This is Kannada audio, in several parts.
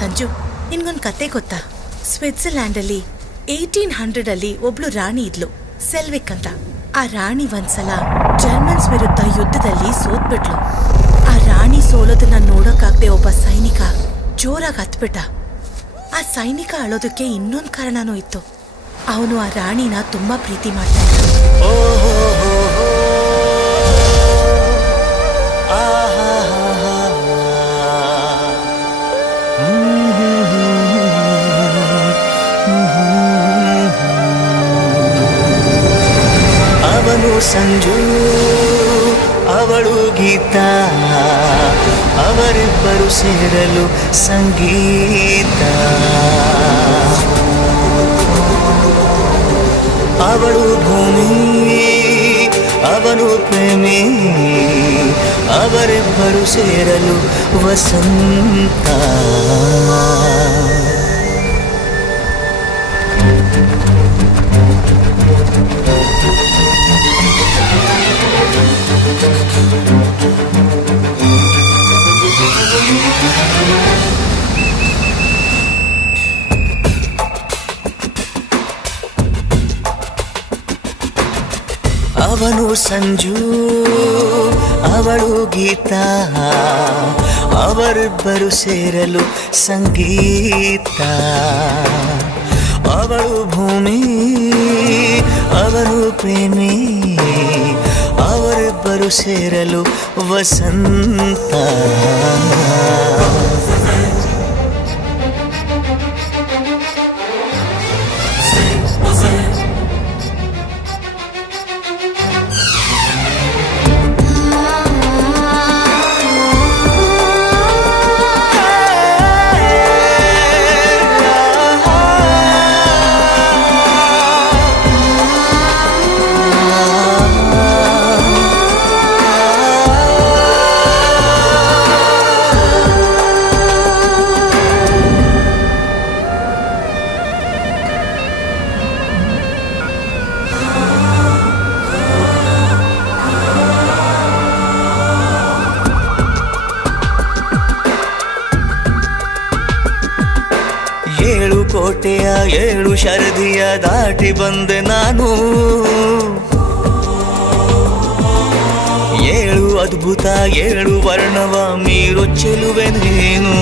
ಸಂಜು, ನಿನ್ಗೊಂದು ಕತೆ ಗೊತ್ತಾ? ಸ್ವಿಟ್ಜರ್ಲ್ಯಾಂಡಲ್ಲಿ ಏಯ್ಟೀನ್ ಹಂಡ್ರೆಡ್ ಅಲ್ಲಿ ಒಬ್ಳು ರಾಣಿ ಇದ್ಲು, ಸೆಲ್ವಿಕ್ ಅಂತ. ಆ ರಾಣಿ ಒಂದ್ಸಲ ಜರ್ಮನ್ಸ್ ವಿರುದ್ಧ ಯುದ್ಧದಲ್ಲಿ ಸೋತ್ಬಿಟ್ಲು. ಆ ರಾಣಿ ಸೋಲೋದನ್ನ ನೋಡೋಕಾಗ್ದೆ ಒಬ್ಬ ಸೈನಿಕ ಜೋರಾಗಿ ಹತ್ಬಿಟ್ಟ. ಆ ಸೈನಿಕ ಅಳೋದಕ್ಕೆ ಇನ್ನೊಂದು ಕಾರಣನೂ ಇತ್ತು. ಅವನು ಆ ರಾಣಿನ ತುಂಬಾ ಪ್ರೀತಿ ಮಾಡ್ತಾ ಓಹೋ ಅವನು ಸಂಜು ಅವಳು ಗೀತಾ ಅವರಿಬ್ಬರು ಸೇರಲು ಸಂಗೀತ. ಅವಳು ಭೂಮಿ ಅವನು ಪ್ರೇಮಿ ಅವರಿಬ್ಬರು ಸೇರಲು ವಸಂತ. ಅವನು ಸಂಜು ಅವಳು ಗೀತಾ. ಅವರಿಬ್ಬರು ಸೇರಲು ಸಂಗೀತ. ಅವಳು ಭೂಮಿ ಅವನು ಪ್ರೇಮಿ. ಅವರಿಬ್ಬರು ಸೇರಲು ವಸಂತ. ಕೋಟೆಯ ಏಳು ಶರದಿಯ ದಾಟಿ ಬಂದೆ ನಾನು. ಏಳು ಅದ್ಭುತ, ಏಳು ವರ್ಣವ, ಮೀರು ಚೆಲುವೆ ನೀನು.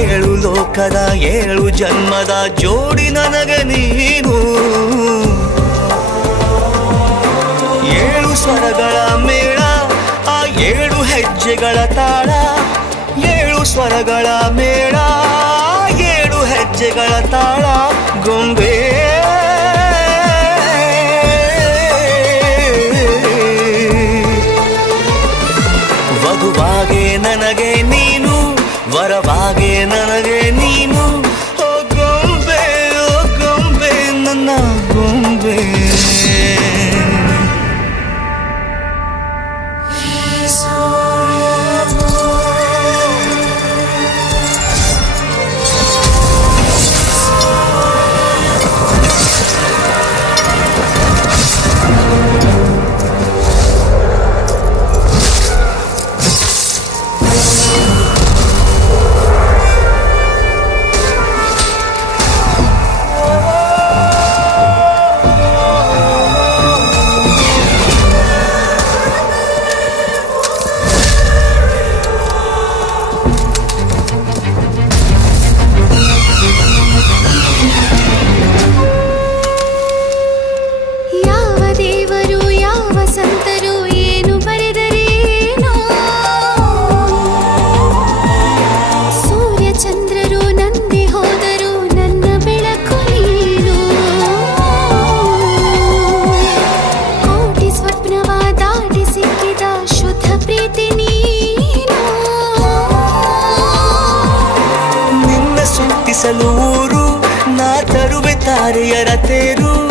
ಏಳು ಲೋಕದ, ಏಳು ಜನ್ಮದ ಜೋಡಿ ನನಗೆ ನೀನು. ಏಳು ಸ್ವರಗಳ ಮೇಳ, ಆ ಏಳು ಹೆಜ್ಜೆಗಳ ತಾಳ ಸ್ವರಗಳ ಮೇಳ ಏಳು ಹೆಜ್ಜೆಗಳ ತಾಳ ಗೊಂಬೆ. ವಧುವಾಗೆ ನನಗೆ ಸುತ್ತಿಸಲು ಊರು, ನಾ ತರುವೆ ತಾರೆಯರ ತೇರು.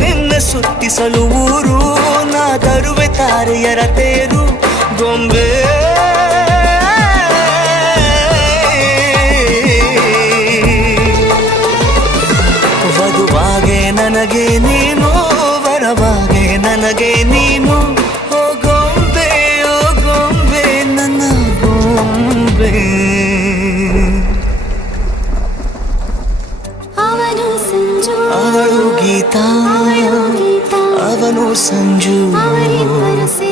ನಿನ್ನ ಸುತ್ತಿಸಲು ಊರು, ನಾ ತರುವೆ ತಾರೆಯರ ತೇರು. ಗೊಂಬೆ. ವಧುವಾಗೆ ನನಗೆ ನೀನು, ವರವಾಗೆ ನನಗೆ ನೀನು. ಅವಳು ಗೀತಾ ಅವಳು